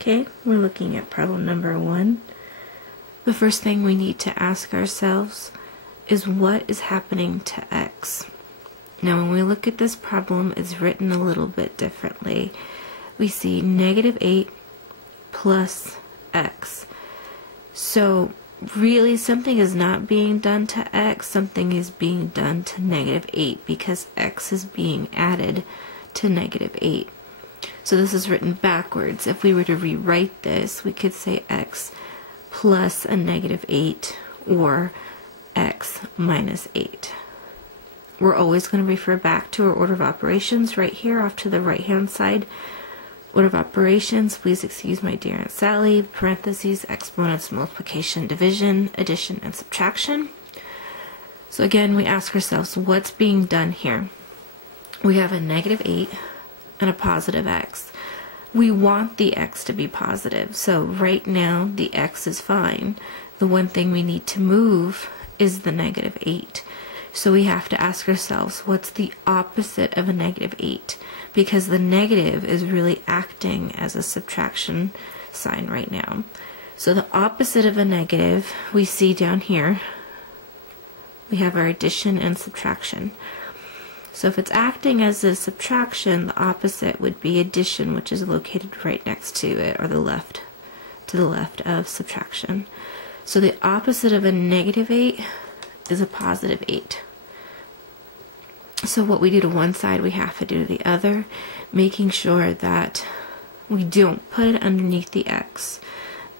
Okay, we're looking at problem number 1. The first thing we need to ask ourselves is what is happening to x. Now when we look at this problem, it's written a little bit differently. We see -8 plus x. So really something is not being done to x, something is being done to -8 because x is being added to -8. So this is written backwards. If we were to rewrite this, we could say x plus a -8 or x minus 8. We're always going to refer back to our order of operations right here off to the right hand side. Order of operations, please excuse my dear Aunt Sally, parentheses, exponents, multiplication, division, addition, and subtraction. So again, we ask ourselves, what's being done here? We have a -8 and a positive x. We want the x to be positive, so right now the x is fine. The one thing we need to move is the -8. So we have to ask ourselves, what's the opposite of a -8? Because the negative is really acting as a subtraction sign right now. So the opposite of a negative, we see down here, we have our addition and subtraction. So if it's acting as a subtraction, the opposite would be addition, which is located right next to it, or to the left of subtraction. So the opposite of a -8 is a positive 8. So what we do to one side, we have to do to the other, making sure that we don't put it underneath the x,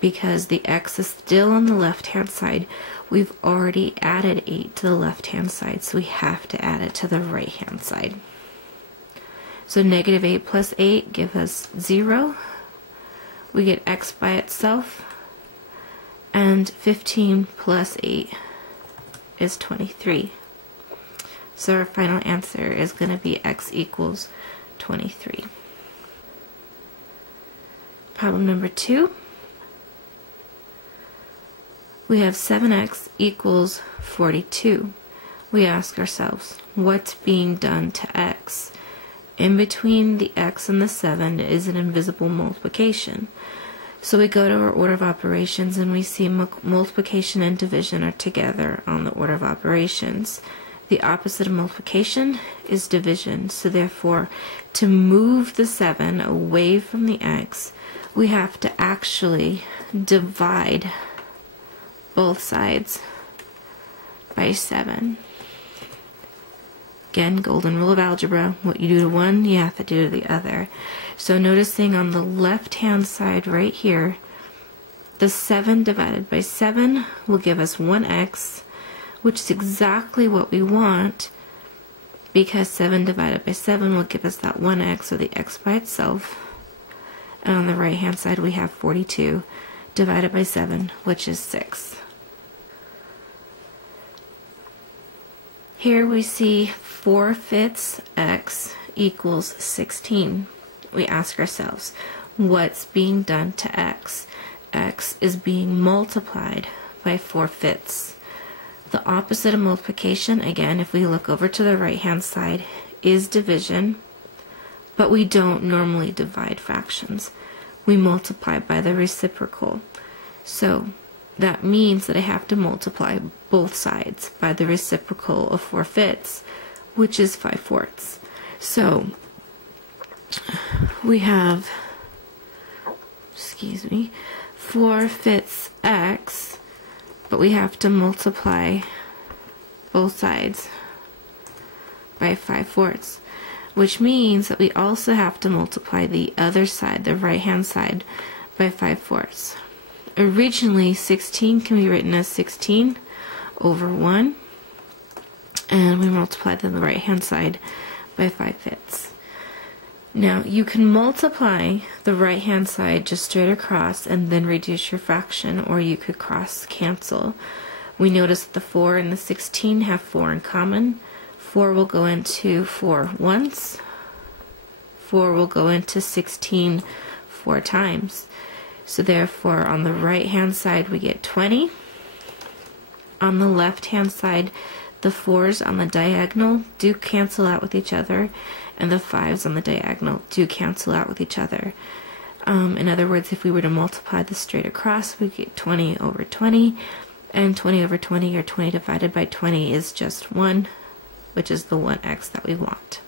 because the x is still on the left-hand side. We've already added 8 to the left-hand side, so we have to add it to the right-hand side. So -8 plus 8 give us 0. We get x by itself, and 15 plus 8 is 23. So our final answer is going to be x equals 23. Problem number 2. We have 7x equals 42. We ask ourselves, what's being done to x? In between the x and the 7 is an invisible multiplication. So we go to our order of operations and we see multiplication and division are together on the order of operations. The opposite of multiplication is division. So therefore, to move the 7 away from the x, we have to actually divide both sides by 7. Again, golden rule of algebra. What you do to one, you have to do to the other. So noticing on the left-hand side right here, the 7 divided by 7 will give us 1x, which is exactly what we want, because 7 divided by 7 will give us that 1x, or the x by itself. And on the right-hand side, we have 42 divided by 7, which is 6. Here we see 4/5 x equals 16. We ask ourselves, what's being done to x? X is being multiplied by 4/5. The opposite of multiplication, again, if we look over to the right-hand side, is division, but we don't normally divide fractions. We multiply by the reciprocal. So that means that I have to multiply both sides by the reciprocal of 4/5, which is 5/4. So we have, 4/5 x, but we have to multiply both sides by 5/4, which means that we also have to multiply the other side, the right-hand side, by 5/4. Originally, 16 can be written as 16 over 1, and we multiply the right-hand side by 5/5. Now, you can multiply the right-hand side just straight across and then reduce your fraction, or you could cross-cancel. We notice that the 4 and the 16 have 4 in common. 4 will go into 4 once. 4 will go into 16 4 times. So therefore, on the right-hand side, we get 20. On the left-hand side, the 4's on the diagonal do cancel out with each other, and the 5's on the diagonal do cancel out with each other. In other words, if we were to multiply this straight across, we get 20 over 20, and 20 over 20, or 20 divided by 20, is just 1, which is the 1x that we want.